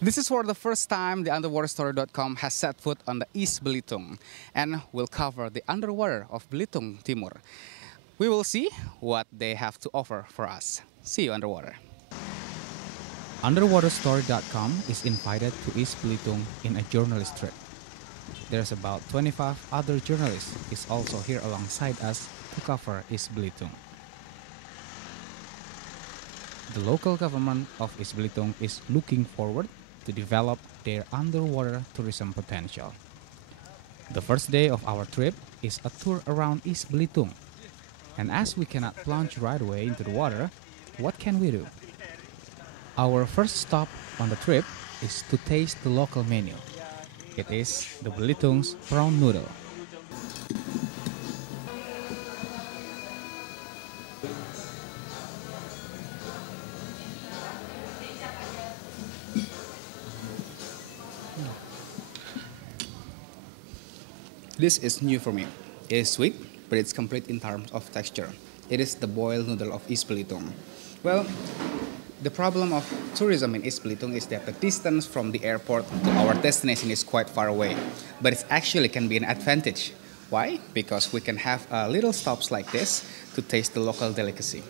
This is for the first time the underwaterstory.com has set foot on the East Belitung, and will cover the underwater of Belitung Timur. We will see what they have to offer for us. See you underwater. Underwaterstory.com is invited to East Belitung in a journalist trip. There's about 25 other journalists is also here alongside us to cover East Belitung. The local government of East Belitung is looking forward to develop their underwater tourism potential. The first day of our trip is a tour around East Belitung. And as we cannot plunge right away into the water, what can we do? Our first stop on the trip is to taste the local menu. It is the Belitung's prawn noodle. This is new for me. It is sweet, but it's complete in terms of texture. It is the boiled noodle of East Belitung. Well, the problem of tourism in East Belitung is that the distance from the airport to our destination is quite far away. But it actually can be an advantage. Why? Because we can have little stops like this to taste the local delicacy.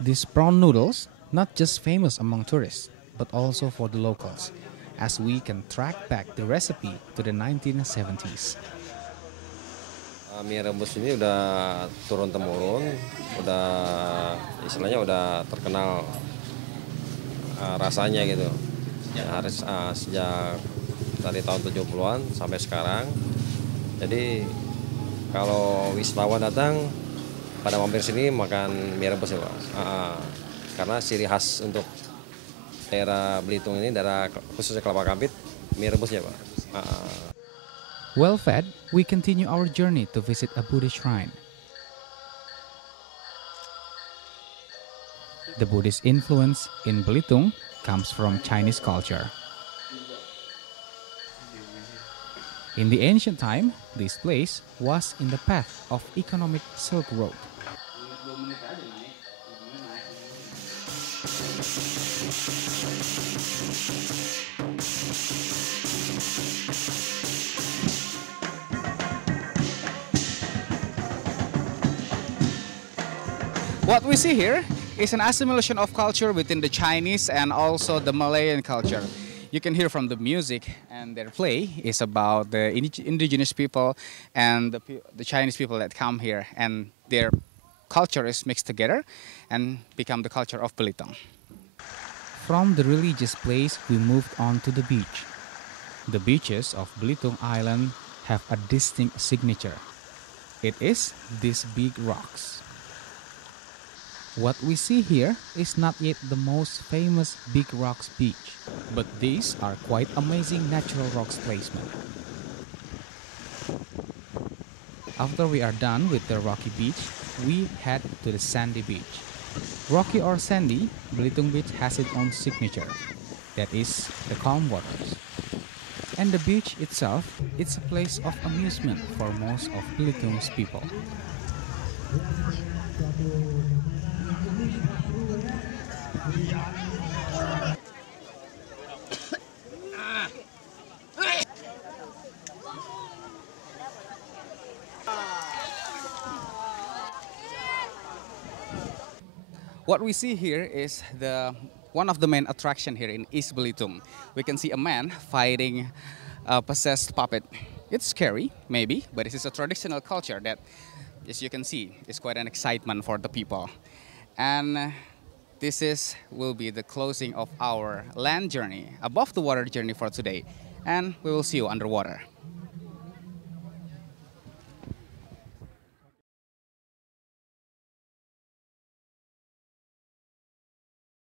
These prawn noodles, not just famous among tourists, but also for the locals, as we can track back the recipe to the 1970s. Mie rebus ini udah turun-temurun, udah istilahnya udah terkenal rasanya gitu. Harus sejak dari tahun 70-an sampai sekarang. Jadi kalau wisatawan datang pada mampir sini makan mie rebus ya Pak. Karena ciri khas untuk daerah Belitung ini, daerah khususnya Kelapa Kampit, mie rebusnya Pak. Well fed, we continue our journey to visit a Buddhist shrine. The Buddhist influence in Belitung comes from Chinese culture. In the ancient time, this place was in the path of economic Silk Road. What we see here is an assimilation of culture within the Chinese and also the Malayan culture. You can hear from the music, and their play is about the indigenous people and the Chinese people that come here, and their culture is mixed together and become the culture of Belitung. From the religious place, we moved on to the beach. The beaches of Belitung Island have a distinct signature. It is these big rocks. What we see here is not yet the most famous Big Rocks beach, but these are quite amazing natural rocks placement. After we are done with the rocky beach, we head to the sandy beach. Rocky or sandy, Belitung Beach has its own signature, that is the calm waters. And the beach itself, it's a place of amusement for most of Belitung's people. What we see here is one of the main attraction here in East Belitung. We can see a man fighting a possessed puppet. It's scary, maybe, but this is a traditional culture that, as you can see, is quite an excitement for the people. And this will be the closing of our land journey, above the water journey for today. And we will see you underwater.